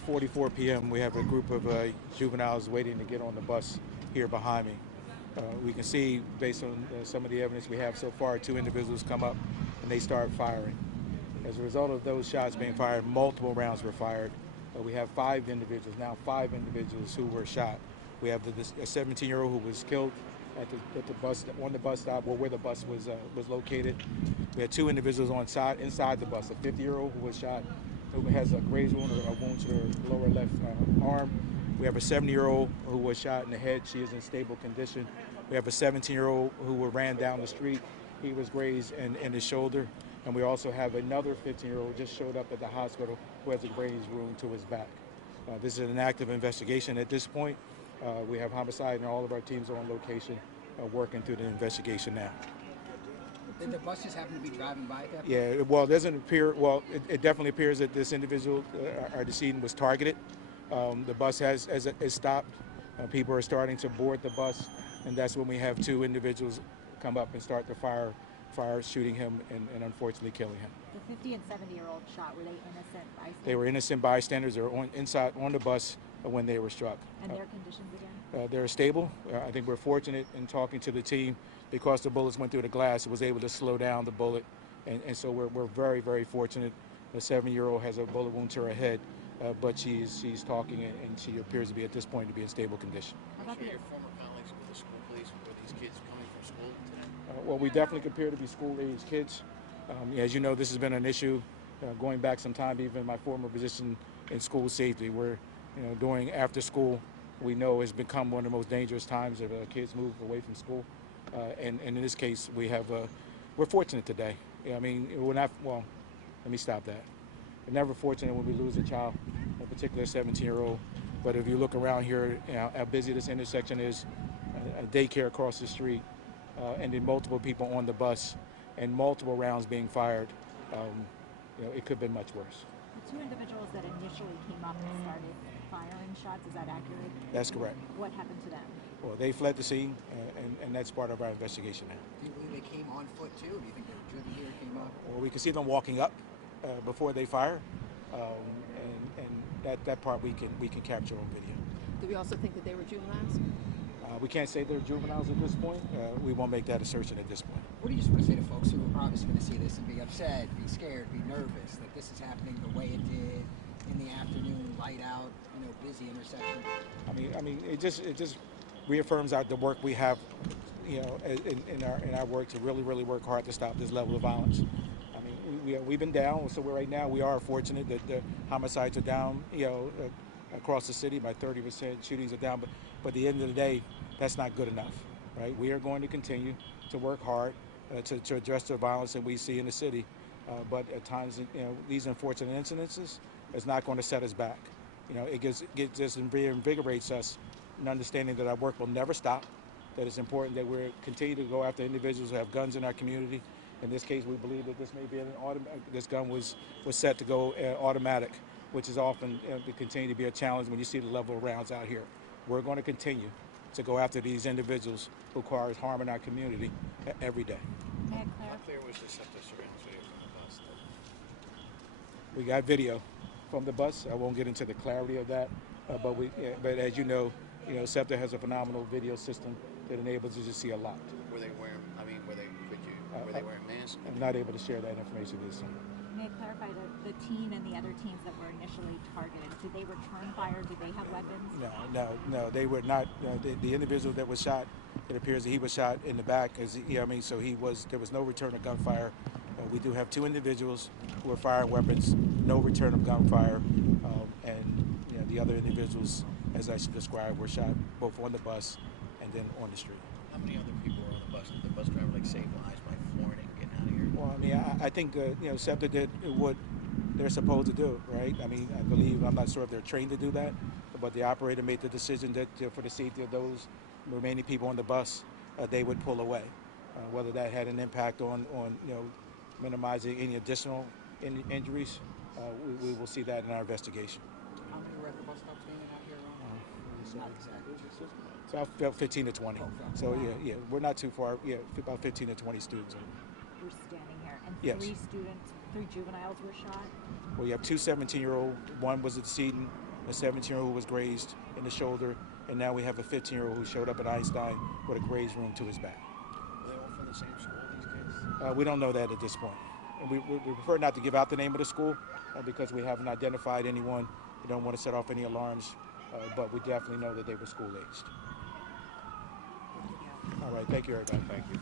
3:44 p.m. we have a group of juveniles waiting to get on the bus here behind me. We can see, based on some of the evidence we have so far, two individuals come up and they start firing. As a result of those shots being fired, multiple rounds were fired. We have five individuals who were shot. We have a 17-year-old who was killed at the bus, on the bus stop, where the bus was located. We had two individuals inside the bus. A 50-year-old who was shot, who has a graze wound or a wound to her lower left arm. We have a 70-year-old who was shot in the head. She is in stable condition. We have a 17-year-old who ran down the street. He was grazed in his shoulder. And we also have another 15-year-old just showed up at the hospital who has a graze wound to his back. This is an active investigation at this point. We have homicide and all of our teams are on location working through the investigation now. Did the bus just happen to be driving by at that point? Yeah, well, it doesn't appear, well, it definitely appears that this individual, our decedent, was targeted. The bus has stopped. People are starting to board the bus, and that's when we have two individuals come up and start to fire, shooting him and unfortunately killing him. The 50 and 70-year-old shot, were they innocent bystanders? They were innocent bystanders. They were inside on the bus when they were struck. And their conditions again? They're stable. I think we're fortunate in talking to the team, because the bullets went through the glass, it was able to slow down the bullet. And so we're very, very fortunate. The 7-year-old has a bullet wound to her head, but she's talking and she appears to be at this point to be in stable condition. How about your former colleagues with the school police, were these kids coming from school today? Well, we definitely appear to be school-aged kids. As you know, this has been an issue going back some time, even my former position in school safety, where during after school, we know has become one of the most dangerous times if kids move away from school. And in this case, we're fortunate today. I mean, we're not, well, let me stop that. We're never fortunate when we lose a child, in particular a 17-year-old. But if you look around here, how busy this intersection is, a daycare across the street, and then multiple people on the bus, and multiple rounds being fired, it could have been much worse. The two individuals that initially came up and started firing shots, is that accurate? That's correct. What happened to them? Well, they fled the scene, and that's part of our investigation now. Do you believe they came on foot too? Do you think they were driven here, came up? Well, we can see them walking up before they fire, and that part we can capture on video. Do we also think that they were juveniles? We can't say they're juveniles at this point. We won't make that assertion at this point. What do you just want to say to folks who are obviously going to see this and be upset, be scared, be nervous that this is happening the way it did in the afternoon, light out, busy intersection? I mean, it just reaffirms the work we have, in our work to really work hard to stop this level of violence. I mean, we've been down, so right now we are fortunate that the homicides are down, across the city by 30%. Shootings are down, but at the end of the day, that's not good enough, right? We are going to continue to work hard to address the violence that we see in the city, but at times, these unfortunate incidences is not going to set us back. It just reinvigorates us in understanding that our work will never stop, that it's important that we continue to go after individuals who have guns in our community. In this case, we believe that this may be this gun was set to go automatic, which is often to continue to be a challenge when you see the level of rounds out here. We're going to continue to go after these individuals who cause harm in our community every day. How clear was the SEPTA surveillance video from the bus? We got video from the bus. I won't get into the clarity of that, but as you know, SEPTA has a phenomenal video system that enables us to see a lot. Were they wearing? Were they wearing masks? I'm not able to share that information this time. May I clarify the team and the other teams that were initially targeted? Did they return fire? Did they have weapons? No, they were not. The individual that was shot, it appears that he was shot in the back. So there was no return of gunfire. We do have two individuals who were firing weapons, no return of gunfire, and the other individuals, as I described, were shot both on the bus and then on the street. How many other people were on the bus? Did the bus driver save lives by flooring and getting out of here? Well, I mean, I think SEPTA did what they're supposed to do, right? I mean, I'm not sure if they're trained to do that, but the operator made the decision that for the safety of those remaining people on the bus, they would pull away. Whether that had an impact on minimizing any additional injuries, we will see that in our investigation. How many were at the bus stop standing out here? Not exactly. So about 15 to 20. So yeah, we're not too far. Yeah, about 15 to 20 students. We're standing here, and yes. 3 juveniles were shot. Well, you have two 17-year-old. One was a decedent, a 17-year-old who was grazed in the shoulder, and now we have a 15-year-old who showed up at Einstein with a grazed wound to his back. Are they all from the same school, these kids? We don't know that at this point. And we prefer not to give out the name of the school because we haven't identified anyone. We don't want to set off any alarms, but we definitely know that they were school-aged. All right, thank you, everybody. Thank you.